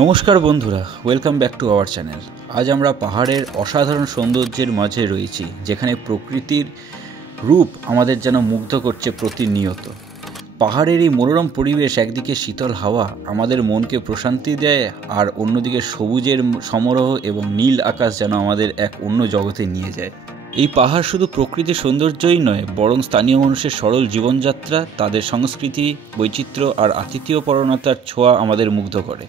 নমস্কার বন্ধুরা, welcome back to our channel. আজ আমরা পাহাড়ের অসাধারণ সৌন্দর্যের মাঝে রয়েছি, যেখানে প্রকৃতির রূপ আমাদের যেন মুগ্ধ করছে প্রতিনিয়ত। পাহাড়ের এই মনোরম পরিবেশ, একদিকে শীতল হাওয়া আমাদের মনকে প্রশান্তি দেয়, আর অন্যদিকে সবুজের সমারোহ এবং নীল আকাশ যেন আমাদের এক অন্য জগতে নিয়ে যায়। এই পাহাড় শুধু প্রকৃতির সৌন্দর্যই নয়, বরং স্থানীয় মানুষের সরল জীবনযাত্রা, তাদের সংস্কৃতি, বৈচিত্র্য আর আতিথেয়পরায়ণতার ছোঁয়া আমাদের মুগ্ধ করে।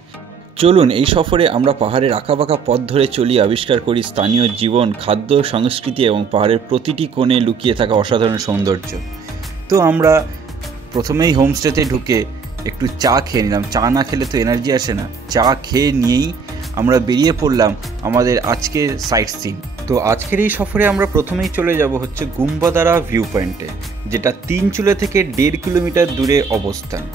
চলুন এই সফরে আমরা পাহাড়ের আঁকাবাঁকা পথ ধরে চলি, আবিষ্কার করি স্থানীয় জীবন, খাদ্য, সংস্কৃতি এবং পাহাড়ের প্রতিটি কোণে লুকিয়ে থাকা অসাধারণ সৌন্দর্য। তো আমরা প্রথমেই হোমস্টেতে ঢুকে একটু চা খেয়ে নিলাম। চা না খেলে তো এনার্জি আসে না। চা খেয়ে নিয়েই আমরা বেরিয়ে পড়লাম আমাদের আজকের সাইট সিন। তো আজকের এই সফরে আমরা প্রথমেই চলে যাব হচ্ছে গুম্বাদারা ভিউ পয়েন্টে, যেটা তিনচুলে থেকে 1.5 কিলোমিটার দূরে অবস্থান।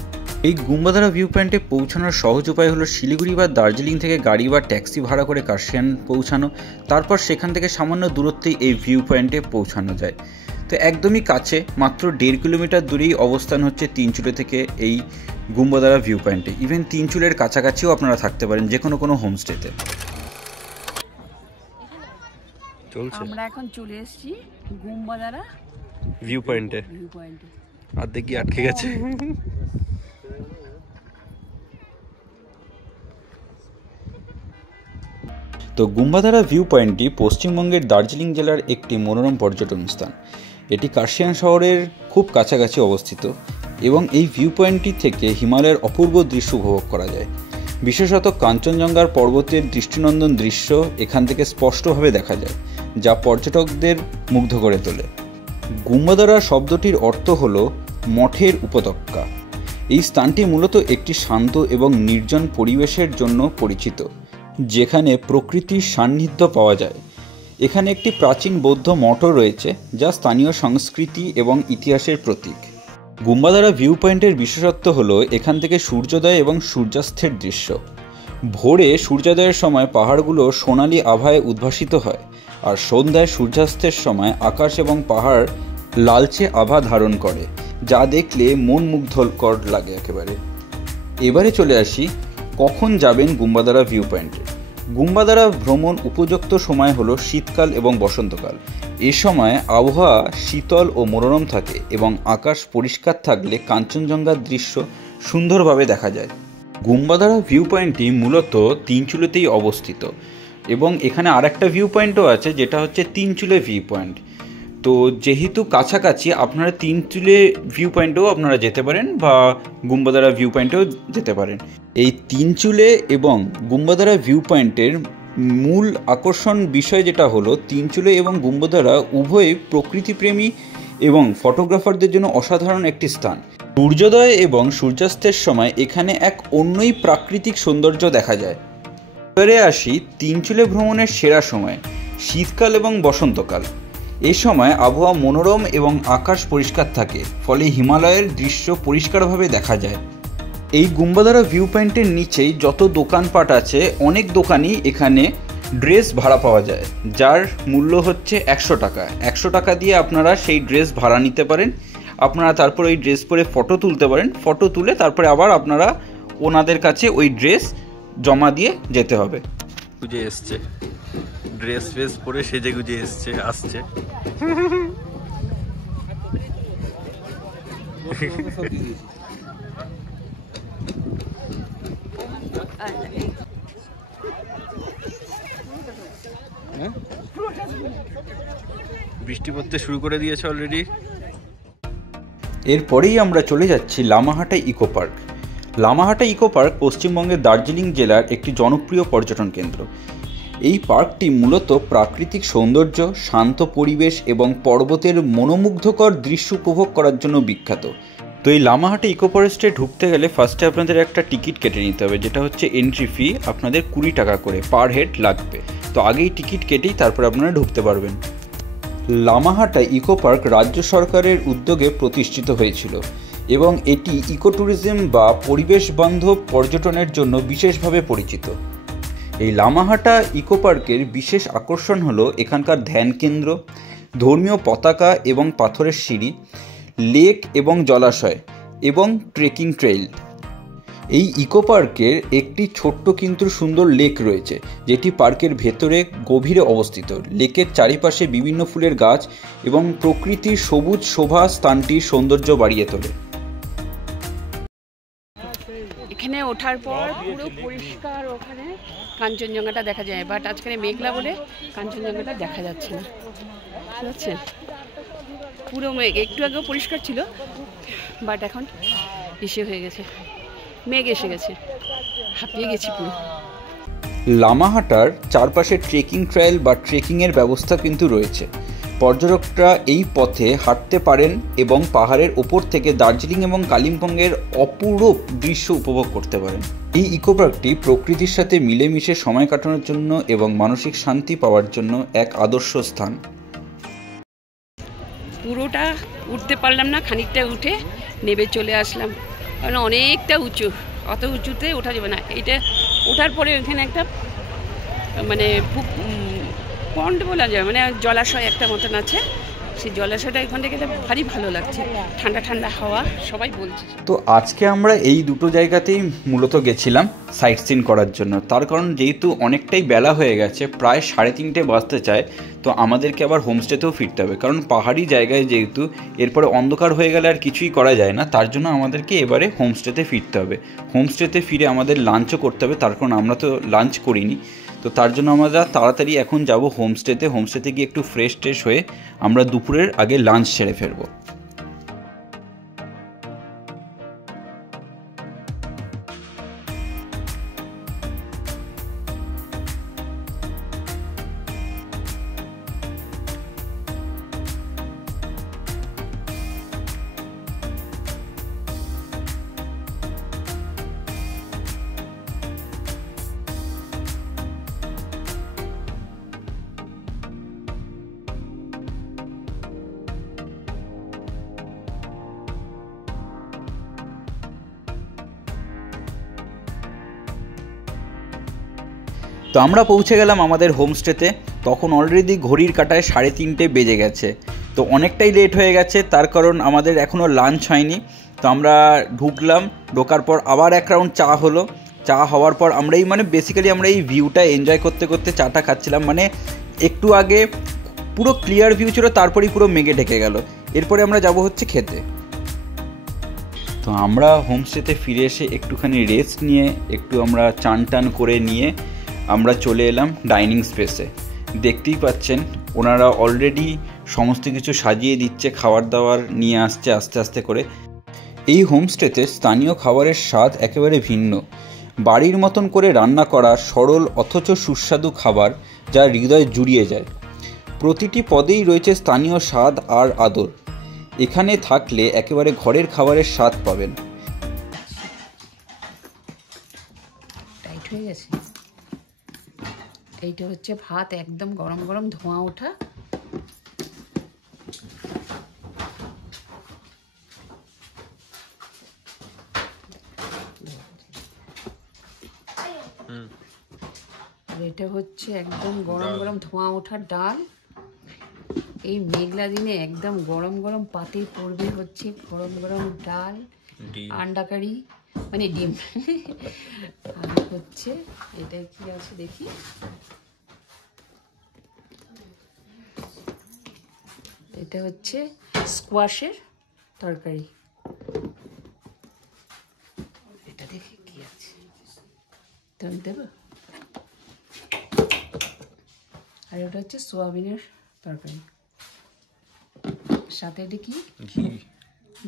এই গুম্বাদারা ভিউ পয়েন্টে পৌঁছানোর সহজ উপায় হলো শিলিগুড়ি বা দার্জিলিং থেকে গাড়ি বা ট্যাক্সি ভাড়া করে কার্শিয়াং পৌঁছানো। তারপর সেখান থেকে সামান্য দূরত্বেই এই ভিউ পয়েন্টে পৌঁছানো যায়। তো একদমই কাছে, মাত্র 1.5 কিলোমিটার দূরেই অবস্থান হচ্ছে তিনচুলে থেকে এই গুম্বাদারা ভিউ পয়েন্টে। ইভেন তিনচুলের কাছাকাছিও আপনারা থাকতে পারেন যে কোনো হোমস্টেতে। আমরা এখন চলে এসেছি গুম্বাদারা ভিউ পয়েন্টে। অর্ধেক কি আটকে গেছে। তো গুম্বাদারা ভিউ পয়েন্টটি পশ্চিমবঙ্গের দার্জিলিং জেলার একটি মনোরম পর্যটন স্থান। এটি কার্শিয়াং শহরের খুব কাছাকাছি অবস্থিত এবং এই ভিউ পয়েন্টটি থেকে হিমালয়ের অপূর্ব দৃশ্য উপভোগ করা যায়। বিশেষত কাঞ্চনজঙ্ঘার পর্বতের দৃষ্টিনন্দন দৃশ্য এখান থেকে স্পষ্টভাবে দেখা যায়, যা পর্যটকদের মুগ্ধ করে তোলে। গুম্বাদারা শব্দটির অর্থ হল মঠের উপত্যকা। এই স্থানটি মূলত একটি শান্ত এবং নির্জন পরিবেশের জন্য পরিচিত, যেখানে প্রকৃতির সান্নিধ্য পাওয়া যায়। এখানে একটি প্রাচীন বৌদ্ধ মঠও রয়েছে, যা স্থানীয় সংস্কৃতি এবং ইতিহাসের প্রতীক। গুম্বাদারা ভিউ পয়েন্টের বিশেষত্ব হলো এখান থেকে সূর্যোদয় এবং সূর্যাস্তের দৃশ্য। ভোরে সূর্যোদয়ের সময় পাহাড়গুলো সোনালি আভায় উদ্ভাসিত হয়, আর সন্ধ্যায় সূর্যাস্তের সময় আকাশ এবং পাহাড় লালচে আভা ধারণ করে, যা দেখলে মন মুগ্ধকর লাগে একেবারে। এবারে চলে আসি কখন যাবেন গুম্বাদারা ভিউ পয়েন্টে। গুম্বাদারা ভ্রমণ উপযুক্ত সময় হলো শীতকাল এবং বসন্তকাল। এ সময় আবহাওয়া শীতল ও মনোরম থাকে এবং আকাশ পরিষ্কার থাকলে কাঞ্চনজঙ্ঘার দৃশ্য সুন্দরভাবে দেখা যায়। গুম্বাদারা ভিউ পয়েন্টটি মূলত তিনচুলেতেই অবস্থিত এবং এখানে আরেকটা ভিউ পয়েন্টও আছে, যেটা হচ্ছে তিনচুলে ভিউ পয়েন্ট। তো যেহেতু কাছাকাছি, আপনারা তিনচুলে ভিউ পয়েন্টেও আপনারা যেতে পারেন বা গুম্বাদারা ভিউ পয়েন্টেও যেতে পারেন। এই তিনচুলে এবং গুম্বাদারা ভিউ পয়েন্টের মূল আকর্ষণ বিষয় যেটা হলো, তিনচুলে এবং গুম্বাদারা উভয়ই প্রকৃতিপ্রেমী এবং ফটোগ্রাফারদের জন্য অসাধারণ একটি স্থান। সূর্যোদয় এবং সূর্যাস্তের সময় এখানে এক অন্যই প্রাকৃতিক সৌন্দর্য দেখা যায়। এবারে আসি তিনচুলে ভ্রমণের সেরা সময়, শীতকাল এবং বসন্তকাল। এই সময় আবহাওয়া মনোরম এবং আকাশ পরিষ্কার থাকে, ফলে হিমালয়ের দৃশ্য পরিষ্কারভাবে দেখা যায়। এই গুম্বাদারা ভিউ পয়েন্টের নিচেই যত দোকানপাট আছে, অনেক দোকানই এখানে ড্রেস ভাড়া পাওয়া যায়, যার মূল্য হচ্ছে 100 টাকা। 100 টাকা দিয়ে আপনারা সেই ড্রেস ভাড়া নিতে পারেন। আপনারা তারপর ওই ড্রেস পরে ফটো তুলতে পারেন। ফটো তুলে তারপরে আবার আপনারা ওনাদের কাছে ওই ড্রেস জমা দিয়ে যেতে হবে। বুঝে এসছে, ড্রেস ফ্রেস পরে সেজে গুজে আসছে। বৃষ্টি পড়তে শুরু করে দিয়েছে অলরেডি। এরপরেই আমরা চলে যাচ্ছি Lamahatta eco park. Lamahatta eco park পশ্চিমবঙ্গের দার্জিলিং জেলার একটি জনপ্রিয় পর্যটন কেন্দ্র। এই পার্কটি মূলত প্রাকৃতিক সৌন্দর্য, শান্ত পরিবেশ এবং পর্বতের মনোমুগ্ধকর দৃশ্য উপভোগ করার জন্য বিখ্যাত। তো এই লামাহাটা ইকো ফরেস্টে ঢুকতে গেলে ফার্স্টে আপনাদের একটা টিকিট কেটে নিতে হবে, যেটা হচ্ছে এন্ট্রি ফি। আপনাদের 20 টাকা করে পার হেড লাগবে। তো আগেই টিকিট কেটেই তারপর আপনারা ঢুকতে পারবেন। লামাহাটা ইকো পার্ক রাজ্য সরকারের উদ্যোগে প্রতিষ্ঠিত হয়েছিল এবং এটি ইকো ট্যুরিজম বা পরিবেশ বান্ধব পর্যটনের জন্য বিশেষভাবে পরিচিত। এই লামাহাটা ইকো পার্কের বিশেষ আকর্ষণ হলো এখানকার ধ্যান কেন্দ্র, ধর্মীয় পতাকা এবং পাথরের সিঁড়ি, লেক এবং জলাশয় এবং ট্রেকিং ট্রেইল। এই ইকো পার্কের একটি ছোট্ট কিন্তু সুন্দর লেক রয়েছে, যেটি পার্কের ভেতরে গভীরে অবস্থিত। লেকের চারিপাশে বিভিন্ন ফুলের গাছ এবং প্রকৃতির সবুজ শোভা স্থানটির সৌন্দর্য বাড়িয়ে তোলে। এখানে ওঠার পর পুরো পরিষ্কার ওখানে কাঞ্চনজঙ্ঘাটা দেখা যায়, বাট আজকে মেঘলা বলে কাঞ্চনজঙ্ঘাটা দেখা যাচ্ছে না, বুঝছেন? পুরো মেঘ, একটু আগেও পরিষ্কার ছিল, বাট এখন এসে হয়ে গেছে, মেঘ এসে গেছে, হাঁপিয়ে গেছি পুরো। লামাহাটার চারপাশে ট্রেকিং ট্রায়াল বা ট্রেকিংয়ের ব্যবস্থা কিন্তু রয়েছে। পর্যটকরা এই পথে হাঁটতে পারেন এবং পাহাড়ের ওপর থেকে দার্জিলিং এবং কালিম্পংয়ের অপূরূপ দৃশ্য উপভোগ করতে পারেন। এই ইকো পার্কটি প্রকৃতির সাথে মিলেমিশে সময় কাটানোর জন্য এবং মানসিক শান্তি পাওয়ার জন্য এক আদর্শ স্থান। পুরোটা উঠতে পারলাম না, খানিকটা উঠে নেমে চলে আসলাম, কারণ অনেকটা উঁচু, অত উঁচুতে ওঠা যাবে না। এটা ওঠার পরে ওখানে একটা মানে পন্ড বলা যায়, মানে জলাশয় একটা মতন আছে, সেই জলাশয়টা এখান থেকে ভারী ভালো লাগছে, ঠান্ডা ঠান্ডা হাওয়া, সবাই বলছে। তো আজকে আমরা এই দুটো জায়গাতেই মূলত গেছিলাম সাইট সিন করার জন্য। তার কারণ যেহেতু অনেকটাই বেলা হয়ে গেছে, প্রায় 3:30 বাজতে চায়, তো আমাদেরকে আবার হোমস্টেতেও ফিরতে হবে, কারণ পাহাড়ি জায়গায় যেহেতু এরপরে অন্ধকার হয়ে গেলে আর কিছুই করা যায় না, তার জন্য আমাদেরকে এবারে হোমস্টেতে ফিরতে হবে। হোমস্টেতে ফিরে আমাদের লাঞ্চও করতে হবে, তার কারণ আমরা তো লাঞ্চ করিনি, তো তার জন্য আমরা তাড়াতাড়ি এখন যাব হোমস্টেতে। হোমস্টেতে গিয়ে একটু ফ্রেশ ট্রেশ হয়ে আমরা দুপুরের আগে লাঞ্চ সেরে ফেলবো। তো আমরা পৌঁছে গেলাম আমাদের হোমস্টেতে। তখন অলরেডি ঘড়ির কাঁটায় 3:30 বেজে গেছে, তো অনেকটাই লেট হয়ে গেছে, তার কারণ আমাদের এখনও লাঞ্চ হয়নি। তো আমরা ঢুকলাম, ঢোকার পর আবার এক রাউন্ড চা হলো। চা হওয়ার পর আমরা বেসিক্যালি আমরা এই ভিউটা এনজয় করতে করতে চাটা খাচ্ছিলাম। মানে একটু আগে পুরো ক্লিয়ার ভিউ ছিল, তারপরেই পুরো মেঘে ঢেকে গেল। এরপরে আমরা যাব হচ্ছে খেতে। তো আমরা হোমস্টেতে ফিরে এসে একটুখানি রেস্ট নিয়ে একটু আমরা চান টান করে নিয়ে আমরা চলে এলাম ডাইনিং স্পেসে। দেখতেই পাচ্ছেন ওনারা অলরেডি সমস্ত কিছু সাজিয়ে দিচ্ছে, খাবার দাবার নিয়ে আসছে আস্তে আস্তে করে। এই হোমস্টেতে স্থানীয় খাবারের স্বাদ একেবারে ভিন্ন, বাড়ির মতন করে রান্না করা সরল অথচ সুস্বাদু খাবার যা হৃদয় জুড়িয়ে যায়। প্রতিটি পদেই রয়েছে স্থানীয় স্বাদ আর আদর। এখানে থাকলে একেবারে ঘরের খাবারের স্বাদ পাবেন। টাইট হয়ে গেছে। এইটা হচ্ছে ভাত, একদম গরম গরম ধোঁয়া ওঠা। আর এটা হচ্ছে একদম গরম গরম ধোঁয়া ওঠার ডাল। এই মেঘলা দিনে একদম গরম গরম পাতে পড়বে হচ্ছে গরম গরম ডাল, আন্ডা কারি, মানে ডিম। আর হচ্ছে এটা কি আছে দেখি, এটা হচ্ছে স্কোয়াশের তরকারি। এটা দেখি কি আছে, তুমি দেবো। আর এটা হচ্ছে সোয়াবিনের তরকারি, সাথে এটা কি ঘি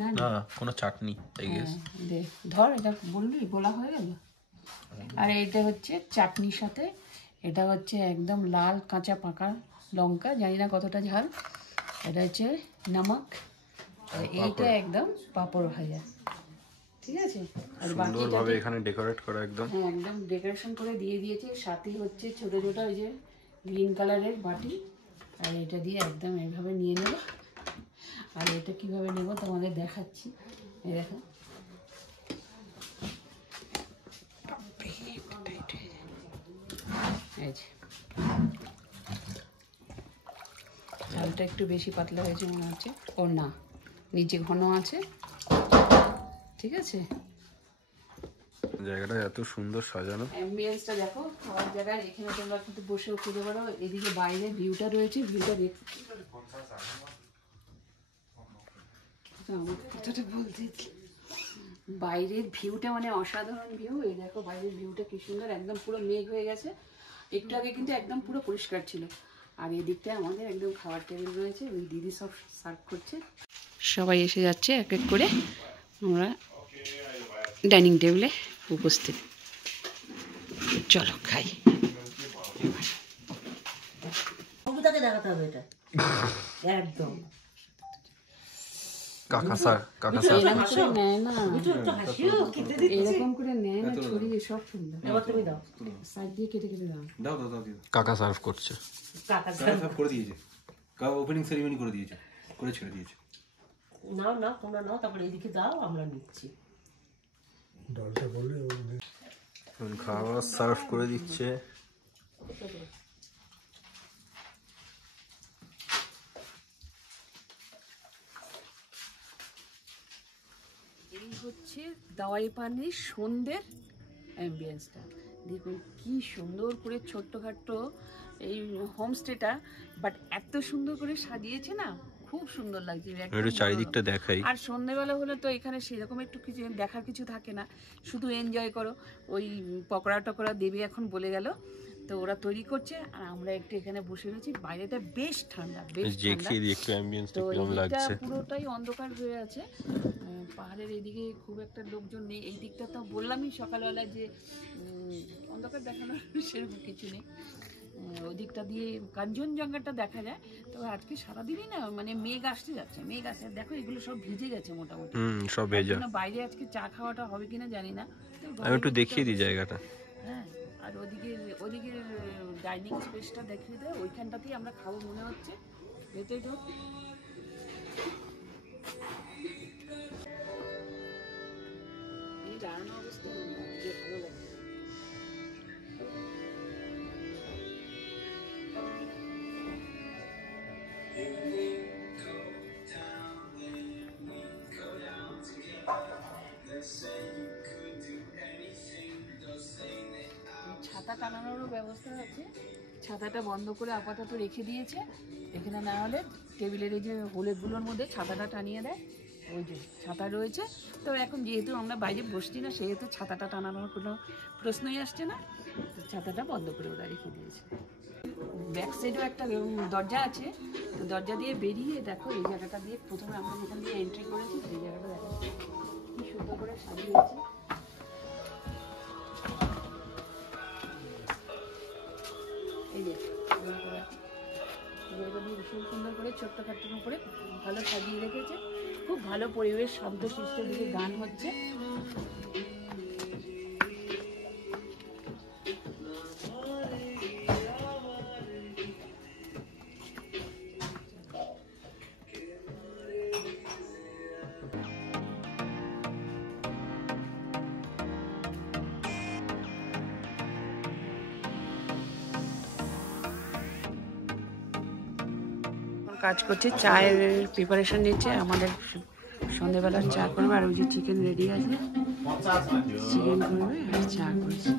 না না কোনো চাটনি, দে ধর, এটা বললি বলা হয়ে গেল। আর এটা হচ্ছে চাটনির সাথে, এটা হচ্ছে একদম লাল কাঁচা পাকা লঙ্কা, জানি না কতটা ঝাল। এটা হচ্ছে নমক, আর এইটা একদম পাঁপড় ভাজা, ঠিক আছে। আর সুন্দরভাবে এখানে ডেকোরেট করা, একদম হ্যাঁ একদম ডেকোরেশন করে দিয়ে দিয়েছে। সাথে হচ্ছে ছোট ছোট ওই যে গ্রিন কালারের বাটি, আর এটা দিয়ে একদম এইভাবে নিয়ে নেব। আর এটা কিভাবে নেব তোমাদের দেখাচ্ছি, এই দেখো। চালটা একটু বেশি পাতলা হয়েছে মনে হচ্ছে, ও না নিচে ঘন আছে, ঠিক আছে। জায়গাটা এত সুন্দর সাজানো, অ্যাম্বিয়েন্সটা দেখো খাওয়ার জায়গায়। এখানে তোমরা কিন্তু বসেও খেতে পারো। এদিকে বাইরে ভিউটা রয়েছে, ভিউটা দেখতে আমার কথাটা বলতে বাইরের ভিউটা মানে অসাধারণ ভিউ। এই দেখো বাইরের ভিউটা কি সুন্দর, একদম পুরো মেঘ হয়ে গেছে। একটু আগে কিন্তু একদম পুরো পরিষ্কার ছিল। আর এদিকটায় আমাদের একদম খাবার টেবিল রয়েছে, ওই দিদি সব সার্ভ করছে। সবাই এসে যাচ্ছে এক এক করে, আমরা ডাইনিং টেবিলে উপস্থিত। চলো খাই। দেখাতে হবে এটা একদম এরকম করে নেয় না, ছড়িয়ে সব সুন্দর। তুমি দাও, সাইড দিয়ে কেটে কেটে দাও। কাকা সার্ভ করছে। কাকা সার্ভ করে দিয়েছে, কাকা ওপেনিং সেরিমনি করে দিয়েছে, করে ছেড়ে দিয়েছে। নাও নাও তোমরা নাও, তারপরে এদিকে দাও, আমরা নিচ্ছি। খাওয়া সার্ভ করে দিচ্ছে। এই হচ্ছে দাওয়াই পানির সন্ধ্যের অ্যাম্বিয়েন্সটা। দেখুন কি সুন্দর করে ছোট্টখাট্টো এই হোমস্টেটা, বাট এত সুন্দর করে সাজিয়েছে না, খুব সুন্দর লাগছে। একটু চারিদিকটা দেখাই। আর সন্ধ্যেবেলা হলে তো এখানে সেরকম একটু কিছু দেখার কিছু থাকে না, শুধু এনজয় করো। ওই পকোড়া টকোড়া দেবে এখন বলে গেল, তো ওরা তৈরি করছে আর আমরা একটু এখানে বসে রয়েছি। বাইরেটা বেশ ঠান্ডা, বেশ ঠান্ডা। তো এইদিকটা পুরোটাই অন্ধকার হয়ে আছে। পাহাড়ের এদিকে খুব একটা লোকজন নেই। এই দিকটা তো বললামই সকালবেলা যে অন্ধকার দেখানোর সেরকম কিছু নেই। ওই দিকটা দিয়ে কাঞ্চনজঙ্ঘাটা দেখা যায়। তো আজকে সারাদিনই না মানে মেঘ আসতে যাচ্ছে, মেঘ আসছে। দেখো এগুলো সব ভিজে গেছে মোটামুটি, সব ভেজা। বাইরে আজকে চা খাওয়াটা হবে কিনা জানি না। আমি একটু দেখিয়ে দিই জায়গাটা। হ্যাঁ, আর ওদিকে ডাইনিং স্পেসটা দেখিয়ে দেয়, ওইখানটাতেই আমরা খাবো মনে হচ্ছে। ভেতরে ঢোক। এই দাঁড়ানো অবস্থা ভালো লাগে। ছাতা টানানোরও ব্যবস্থা আছে, ছাতাটা বন্ধ করে আপাতত রেখে দিয়েছে। এখানে না হলে টেবিলের এই যে হোলেগুলোর মধ্যে ছাতাটা টানিয়ে দেয়, ওই যে ছাতা রয়েছে। তো এখন যেহেতু আমরা বাইরে বসছি না, সেহেতু ছাতাটা টানানোর কোনো প্রশ্নই আসছে না, তো ছাতাটা বন্ধ করে ওরা রেখে দিয়েছে। ব্যাক সাইডেও একটা দরজা আছে, তো দরজা দিয়ে বেরিয়ে দেখো এই জায়গাটা দিয়ে প্রথমে আমরা যেখান দিয়ে এন্ট্রি করেছি সেই জায়গাটা দেখো কি সুন্দর করে সাজিয়েছে। এই যে জায়গা দিয়ে ভীষণ সুন্দর করে ছোট্টখাট্টোর উপরে ভালো সাজিয়ে রেখেছে। খুব ভালো পরিবেশ, শব্দ সৃষ্টির দিকে গান হচ্ছে। কাজ করছে, চায়ের প্রিপারেশন নিচ্ছে। আমাদের সন্ধ্যেবেলার চা করবে, আর ওই যে চিকেন রেডি আছে, চিকেন করবে আর চা করছে।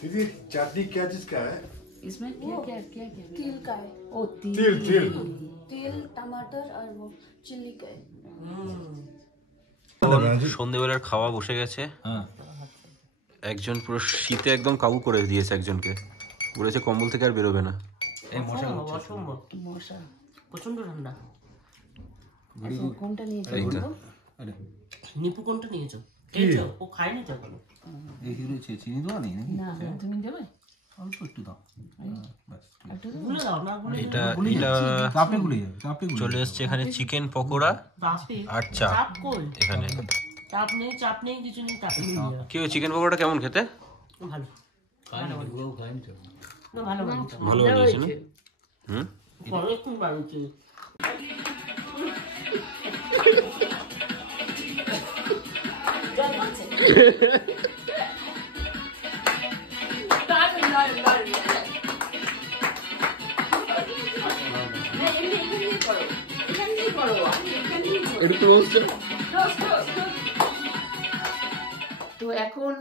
दीदी चटनी क्या चीज का है? इसमें क्या क्या क्या क्या तिल का है। ओ तिल तिल तिल टमाटर और वो चिल्ली का है। সন্ধ্যেবেলার খাওয়া বসে গেছে। একজন পুরো শীতে একদম কাবু করে দিয়েছে একজনকে, বলেছে কম্বল থেকে আর বেরোবে না। এই মশা অসম্ভব মশা প্রচন্ড ঠান্ডা। কোনটা নিয়েছো? আরে নিপু কোনটা নিয়েছো? খেয়েছো? ও খায়নি তো এখনো। এই হিরো চিনি দাও নেই নাকি? না তুমি দেবে অল্প একটু দাও, বাস। একটু ভুলে দাও না, ভুলে এটা চাপে গুলে যাবে, চাপে গুলে চলে এসছে এখানে চিকেন পকোড়া বাপে আর চা। চাপ কই? এখানে চাপ নেই কিছু নেই, চাপ নেই। কি চিকেন পকোড়াটা কেমন খেতে? ভালো খাই না, পুরো খাই না। না ভালো ভালো। ভালো হয়েছে না? অনেকক্ষণ বানিয়েছি। তো এখন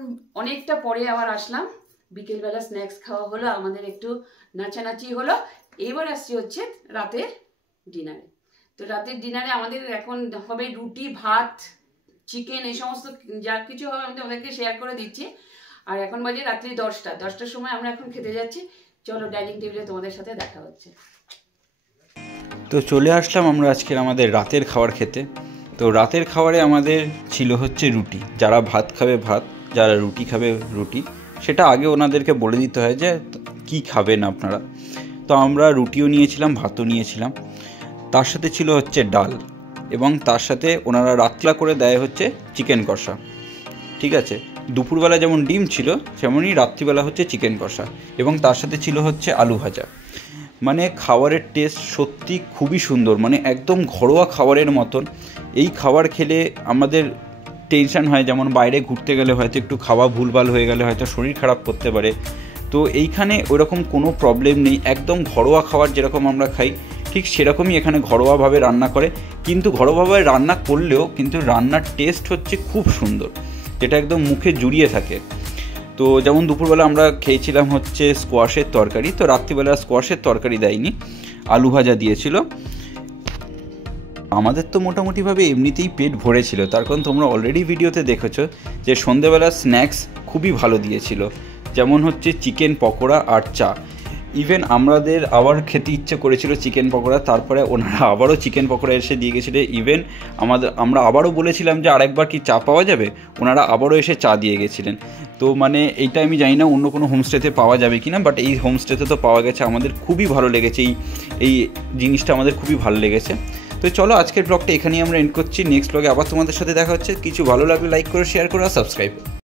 অনেকটা পরে আবার আসলাম, বিকেলবেলা স্ন্যাক্স খাওয়া হলো, আমাদের একটু নাচানাচি হলো। এবার আসছি হচ্ছে রাতের ডিনারে। তো রাতের ডিনারে আমাদের এখন হবে রুটি, ভাত, চিকেন, এই সমস্ত যা কিছু হবে আমি তোমাদেরকে শেয়ার করে দিচ্ছি। আর এখন বাজে রাত্রি 10টার সময় আমরা এখন খেতে যাচ্ছি। চলো ডাইনিং টেবিলে তোমাদের সাথে দেখা হচ্ছে। তো চলে আসলাম আমরা আজকের আমাদের রাতের খাবার খেতে। তো রাতের খাবারে আমাদের ছিল হচ্ছে রুটি। যারা ভাত খাবে ভাত, যারা রুটি খাবে রুটি, সেটা আগে ওনাদেরকে বলে দিতে হয় যে কি খাবেন আপনারা। তো আমরা রুটিও নিয়েছিলাম, ভাতও নিয়েছিলাম, তার সাথে ছিল হচ্ছে ডাল, এবং তার সাথে ওনারা রাত্রা করে দেয় হচ্ছে চিকেন কষা। ঠিক আছে, দুপুরবেলা যেমন ডিম ছিল সেমনই রাত্রিবেলা হচ্ছে চিকেন কষা, এবং তার সাথে ছিল হচ্ছে আলু ভাজা। মানে খাবারের টেস্ট সত্যি খুবই সুন্দর, মানে একদম ঘরোয়া খাবারের মতন। এই খাবার খেলে আমাদের টেনশন হয়, যেমন বাইরে ঘুরতে গেলে হয়তো একটু খাওয়া ভুলভাল হয়ে গেলে হয়তো শরীর খারাপ করতে পারে। তো এইখানে ওরকম কোনো প্রবলেম নেই, একদম ঘরোয়া খাবার যেরকম আমরা খাই ঠিক সেরকমই এখানে ঘরোয়াভাবে রান্না করে। কিন্তু ঘরোয়াভাবে রান্না করলেও কিন্তু রান্নার টেস্ট হচ্ছে খুব সুন্দর, যেটা একদম মুখে জুড়িয়ে থাকে। তো যেমন দুপুরবেলা আমরা খেয়েছিলাম হচ্ছে স্কোয়াশের তরকারি, তো রাত্রিবেলা স্কোয়াশের তরকারি দেয়নি, আলু ভাজা দিয়েছিল। আমাদের তো মোটামুটিভাবে এমনিতেই পেট ভরেছিল, তার কারণ তোমরা অলরেডি ভিডিওতে দেখেছো যে সন্ধেবেলা স্ন্যাক্স খুবই ভালো দিয়েছিল, যেমন হচ্ছে চিকেন পকোড়া আর চা। ইভেন আমাদের আবার খেতে ইচ্ছে করেছিল চিকেন পকোড়া, তারপরে ওনারা আবারও চিকেন পকোড়া এসে দিয়ে গেছিলো। ইভেন আমরা আবারও বলেছিলাম যে আরেকবার কি চা পাওয়া যাবে, ওনারা আবারও এসে চা দিয়ে গেছিলেন। তো মানে এইটা আমি জানি না অন্য কোনো হোমস্টেতে পাওয়া যাবে কি না, বাট এই হোমস্টেতে তো পাওয়া গেছে। আমাদের খুবই ভালো লেগেছে, এই জিনিসটা আমাদের খুবই ভালো লেগেছে। তো চলো আজকের ব্লগটা এখানেই আমরা এন্ড করছি। নেক্সট ব্লগে আবার তোমাদের সাথে দেখা হচ্ছে। কিছু ভালো লাগলে লাইক করো, শেয়ার করো আর সাবস্ক্রাইব করো।